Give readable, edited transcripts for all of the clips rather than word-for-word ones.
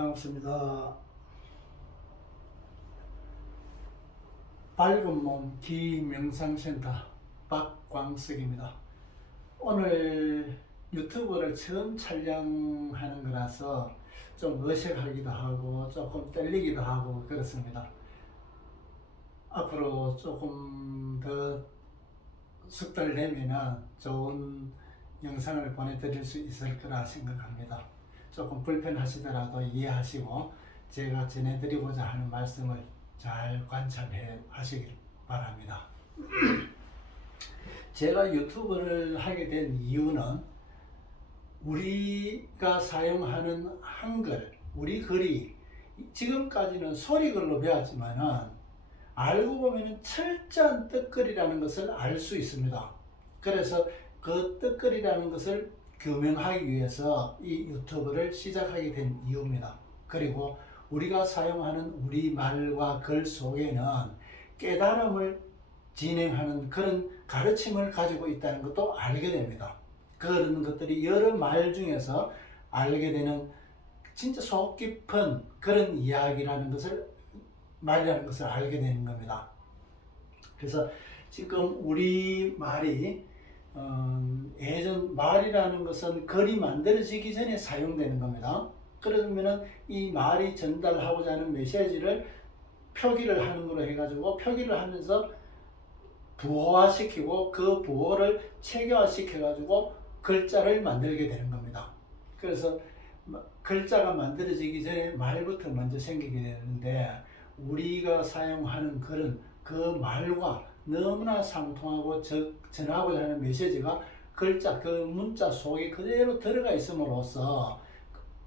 반갑습니다. 밝은 몸 기명상센터 박광석입니다. 오늘 유튜브를 처음 촬영하는 거라서 좀 어색하기도 하고 조금 떨리기도 하고 그렇습니다. 앞으로 조금 더 숙달되면 좋은 영상을 보내드릴 수 있을 거라 생각합니다. 조금 불편하시더라도 이해하시고 제가 전해드리고자 하는 말씀을 잘 관찰해 하시길 바랍니다. 제가 유튜브를 하게 된 이유는 우리가 사용하는 한글, 우리 글이 지금까지는 소리글로 배웠지만은 알고 보면 철저한 뜻글이라는 것을 알 수 있습니다. 그래서 그 뜻글이라는 것을 규명하기 위해서 이 유튜브를 시작하게 된 이유입니다. 그리고 우리가 사용하는 우리말과 글 속에는 깨달음을 진행하는 그런 가르침을 가지고 있다는 것도 알게 됩니다. 그런 것들이 여러 말 중에서 알게 되는 진짜 속 깊은 그런 이야기라는 것을 말이라는 것을 알게 되는 겁니다. 그래서 지금 우리 말이 예전 말이라는 것은 글이 만들어지기 전에 사용되는 겁니다. 그러면은 이 말이 전달하고자 하는 메시지를 표기를 하는 걸로 해가지고 표기를 하면서 부호화시키고 그 부호를 체계화시켜가지고 글자를 만들게 되는 겁니다. 그래서 글자가 만들어지기 전에 말부터 먼저 생기게 되는데 우리가 사용하는 글은 그 말과 너무나 상통하고 전하고자 하는 메시지가 글자, 그 문자 속에 그대로 들어가 있음으로써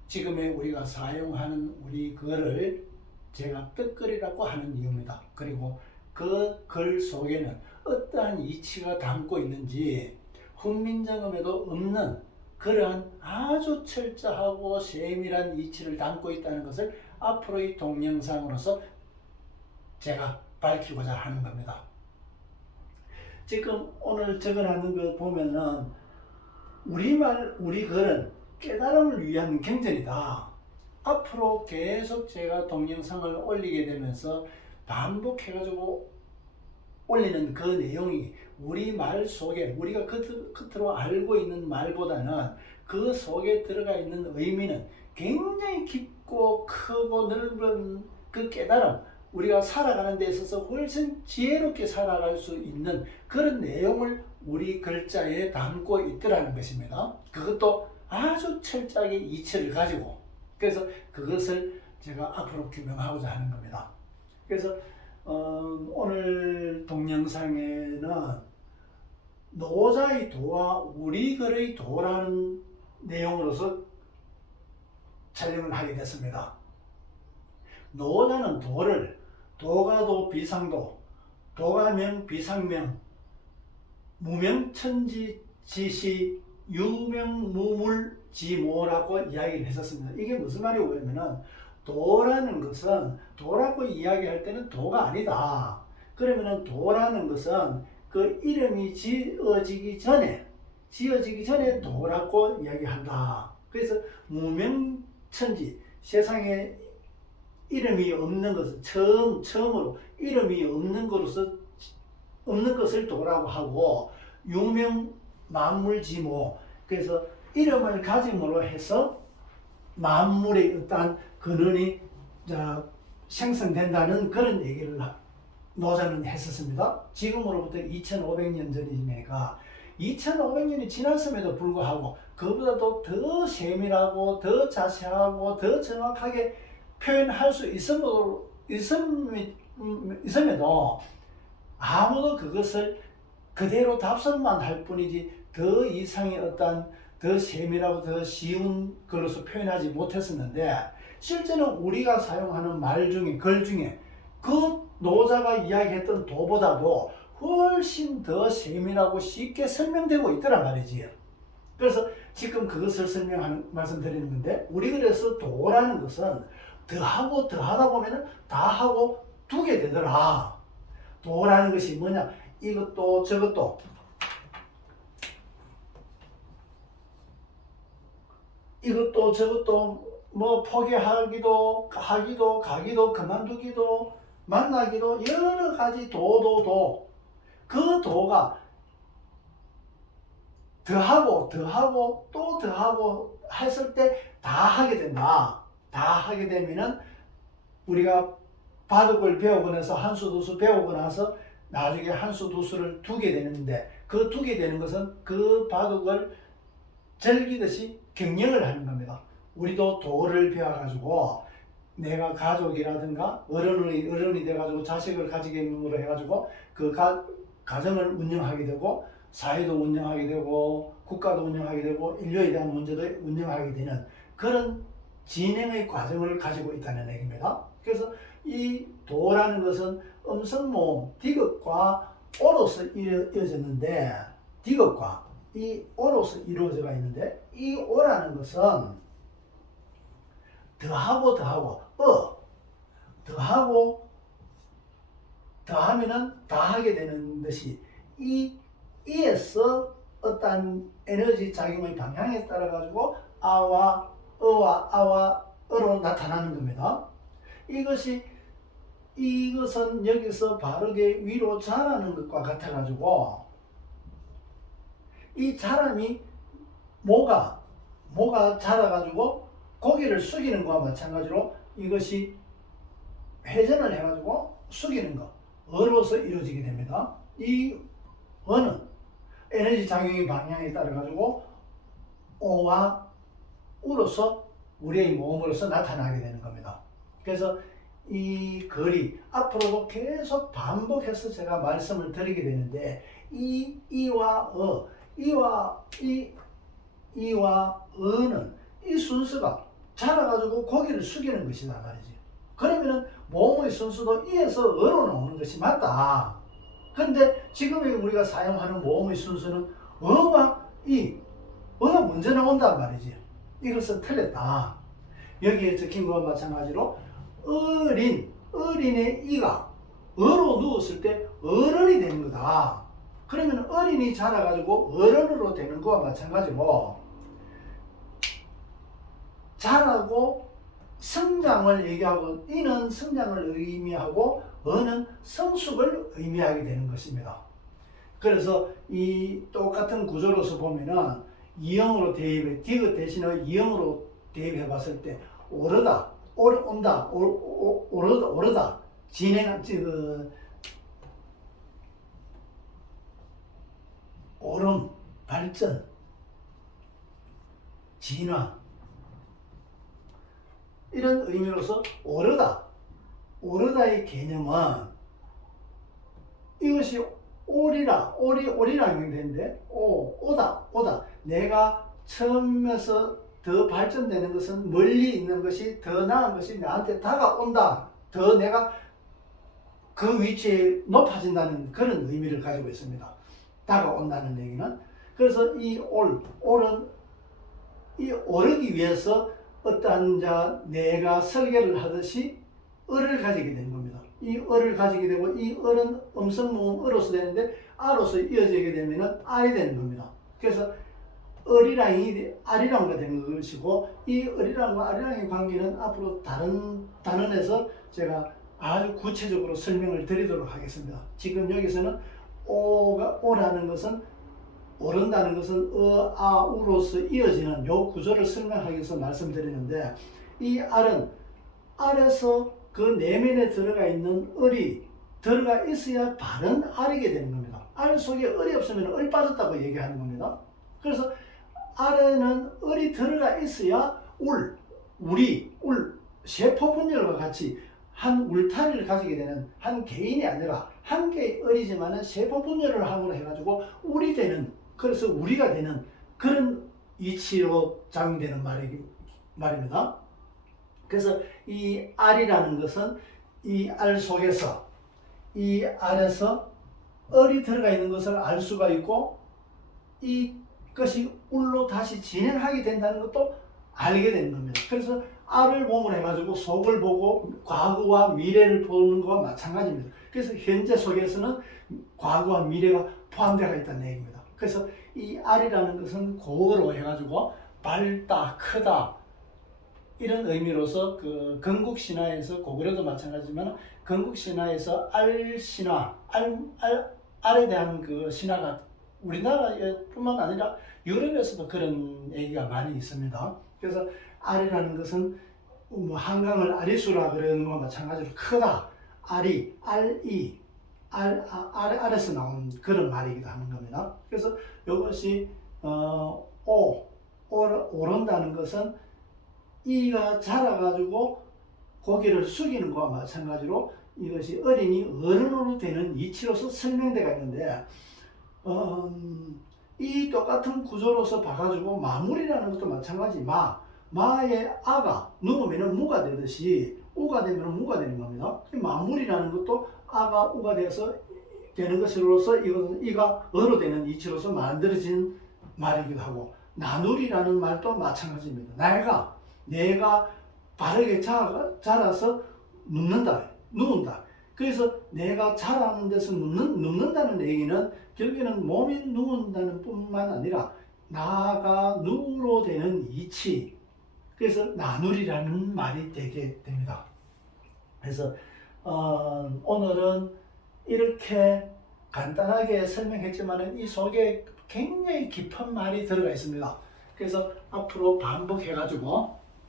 지금의 우리가 사용하는 우리 글을 제가 뜻글이라고 하는 이유입니다. 그리고 그 글 속에는 어떠한 이치가 담고 있는지 훈민정음에도 없는 그러한 아주 철저하고 세밀한 이치를 담고 있다는 것을 앞으로 이 동영상으로서 제가 밝히고자 하는 겁니다. 지금 오늘 적어놨는 거 보면은 우리말, 우리 글은 깨달음을 위한 경전이다. 앞으로 계속 제가 동영상을 올리게 되면서 반복해가지고 올리는 그 내용이 우리 말 속에 우리가 겉으로 알고 있는 말보다는 그 속에 들어가 있는 의미는 굉장히 깊고 크고 넓은 그 깨달음, 우리가 살아가는 데 있어서 훨씬 지혜롭게 살아갈 수 있는 그런 내용을 우리 글자에 담고 있더라는 것입니다. 그것도 아주 철저하게 이치를 가지고, 그래서 그것을 제가 앞으로 규명하고자 하는 겁니다. 그래서 오늘 동영상에는 노자의 도와 우리 글의 도라는 내용으로서 촬영을 하게 됐습니다. 노자는 도를 도가도 비상도, 도가명 비상명, 무명천지지시 유명무물지모라고 이야기를 했었습니다. 이게 무슨 말이고 하면은 도라는 것은 도라고 이야기할 때는 도가 아니다. 그러면은 도라는 것은 그 이름이 지어지기 전에 도라고 이야기한다. 그래서 무명천지, 세상에 이름이 없는 것을 처음으로 이름이 없는 것을 도라고 하고, 유명 만물지모, 그래서 이름을 가짐으로 해서 만물의 어떠한 근원이 생성된다는 그런 얘기를 노자는 했었습니다. 지금으로부터 2500년 전이니까 2500년이 지났음에도 불구하고 그보다도 더 세밀하고 더 자세하고 더 정확하게 표현할 수 있음에도 아무도 그것을 그대로 답선만 할 뿐이지 더 이상의 어떤 더 세밀하고 더 쉬운 글로서 표현하지 못했었는데, 실제는 우리가 사용하는 말 중에, 글 중에 그 노자가 이야기했던 도보다도 훨씬 더 세밀하고 쉽게 설명되고 있더란 말이지. 그래서 지금 그것을 말씀드리는 건데, 우리 글에서 도라는 것은 더하고 더하다 보면은 다하고 두게 되더라. 도라는 것이 뭐냐? 이것도 저것도 이것도 저것도 뭐 포기하기도 가기도 그만두기도 만나기도 여러 가지 도. 그 도가 더하고 또 더하고 했을 때 다 하게 된다. 다 하게 되면은 우리가 바둑을 배우고 나서 한 수 두 수 배우고 나서 나중에 한 수 두 수를 두게 되는데, 그 두게 되는 것은 그 바둑을 즐기듯이 경영을 하는 겁니다. 우리도 도를 배워가지고 내가 가족이라든가 어른이 돼가지고 자식을 가지게 됨으로 해가지고 그 가정을 운영하게 되고 사회도 운영하게 되고 국가도 운영하게 되고 인류에 대한 문제도 운영하게 되는 그런 진행의 과정을 가지고 있다는 얘기입니다. 그래서 이 도라는 것은 음성모음 디귿과 오로서 이루어졌는데, 디귿과 이 오로서 이루어져가 있는데, 이 오라는 것은 더하고 더하면은 다 하게 되는 것이, 이에서 어떤 에너지 작용의 방향에 따라 가지고 아와 어로 나타나는 겁니다. 이것은 여기서 바르게 위로 자라는 것과 같아 가지고, 이 자람이 모가 자라 가지고 고개를 숙이는 것과 마찬가지로 이것이 회전을 해 가지고 숙이는 것, 어로서 이루어지게 됩니다. 이 어는 에너지 작용의 방향에 따라 가지고 오와 우로서 우리의 몸으로서 나타나게 되는 겁니다. 그래서 이 글이 앞으로도 계속 반복해서 제가 말씀을 드리게 되는데, 이와 어는 이 순서가 자라가지고 고개를 숙이는 것이다 말이지. 그러면은 모음의 순서도 이에서 어로 나오는 것이 맞다. 그런데 지금 우리가 사용하는 모음의 순서는 어가 먼저 나온단 말이지. 이것은 틀렸다. 여기에 적힌 것과 마찬가지로 어린의 이가 어로 누웠을 때 어른이 되는 거다. 그러면 어린이 자라가지고 어른으로 되는 것과 마찬가지로, 자라고 성장을 얘기하고, 이는 성장을 의미하고 어는 성숙을 의미하게 되는 것입니다. 그래서 이 똑같은 구조로서 보면은 이형으로 대입해, 디귿 대신에 이형으로 대입해 봤을 때 오르다, 온다, 오르다, 오름, 발전, 진화, 이런 의미로서 오르다의 개념은 이것이 오리라는 되는데, 오다. 내가 처음에서 더 발전되는 것은 멀리 있는 것이, 더 나은 것이 나한테 다가온다. 더 내가 그 위치에 높아진다는 그런 의미를 가지고 있습니다. 다가온다는 얘기는. 그래서 이 올은 이 오르기 위해서 어떠한 내가 설계를 하듯이 을을 가지게 되는 겁니다. 이 을을 가지게 되고, 이 을은 음성모음 어로서 되는데 아로서 이어지게 되면은 알이 되는 겁니다. 그래서 을이랑이 아리랑과 되는 것이고, 이 을이랑과 아리랑의 관계는 앞으로 다른 단원에서 제가 아주 구체적으로 설명을 드리도록 하겠습니다. 지금 여기서는 오라는 것은, 오른다는 것은 우로서 이어지는 요 구조를 설명하기 위해서 말씀드리는데, 이 알은 알에서 그 내면에 들어가 있는 을이 들어가 있어야 바른 알이게 되는 겁니다. 알 속에 을이 없으면 을 빠졌다고 얘기하는 겁니다. 그래서 알에는 을이 들어가 있어야 울, 세포 분열과 같이 한 울타리를 가지게 되는, 한 개인이 아니라 한 개의 을이지만은 세포 분열을 함으로 해가지고 울이 되는, 그래서 우리가 되는 그런 이치로 작용되는 말입니다. 그래서 이 알이라는 것은 이 알 속에서, 이 알에서 을이 들어가 있는 것을 알 수가 있고, 이것이 울로 다시 진행하게 된다는 것도 알게 되는 겁니다. 그래서 알을 몸으로 해가지고 속을 보고 과거와 미래를 보는 것과 마찬가지입니다. 그래서 현재 속에서는 과거와 미래가 포함되어 있다는 얘기입니다. 그래서 이 알이라는 것은 고어로 해가지고 밝다, 크다, 이런 의미로서 그 건국 신화에서 고구려도 마찬가지지만 건국 신화에서 알에 대한 그 신화가 우리나라뿐만 아니라 유럽에서도 그런 얘기가 많이 있습니다. 그래서 알이라는 것은 뭐 한강을 아리수라 그러는 것과 마찬가지로 크다. 알에서 나온 그런 말이기도 하는 겁니다. 그래서 이것이 오른다는 것은 이가 자라가지고 고개를 숙이는 것과 마찬가지로 이것이 어린이 어른으로 되는 이치로서 설명되어 있는데 이 똑같은 구조로서 봐가지고 마물이라는 것도 마찬가지 마의 아가 누우면 무가 되듯이 우가 되면 무가 되는 겁니다. 마물이라는 것도 아가 우가 되어서 되는 것으로서 이가 어로 되는 이치로서 만들어진 말이기도 하고 나누리라는 말도 마찬가지입니다. 내가 바르게 자라서 누운다. 그래서 내가 자라는 데서 눕는다는 얘기는 결국에는 몸이 누운다는 뿐만 아니라 나가 누로 되는 이치. 그래서 나누리라는 말이 되게 됩니다. 그래서 오늘은 이렇게 간단하게 설명했지만 이 속에 굉장히 깊은 말이 들어가 있습니다. 그래서 앞으로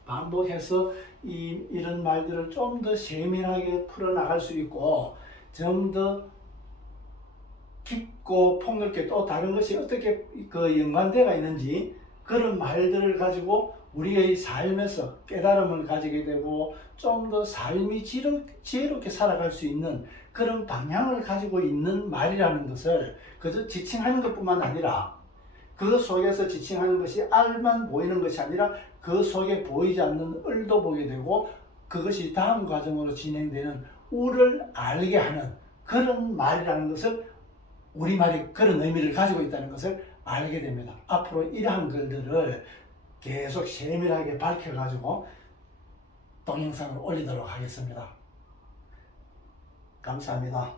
반복해서 이런 말들을 좀 더 세밀하게 풀어나갈 수 있고 좀 더 깊고 폭넓게 또 다른 것이 어떻게 그 연관되어 있는지 그런 말들을 가지고 우리의 삶에서 깨달음을 가지게 되고 좀 더 삶이 지혜롭게 살아갈 수 있는 그런 방향을 가지고 있는 말이라는 것을 그저 지칭하는 것뿐만 아니라 그 속에서 지칭하는 것이 알만 보이는 것이 아니라 그 속에 보이지 않는 을도 보게 되고 그것이 다음 과정으로 진행되는 우를 알게 하는 그런 말이라는 것을 우리말이 그런 의미를 가지고 있다는 것을 알게 됩니다. 앞으로 이러한 글들을 계속 세밀하게 밝혀가지고 동영상을 올리도록 하겠습니다. 감사합니다.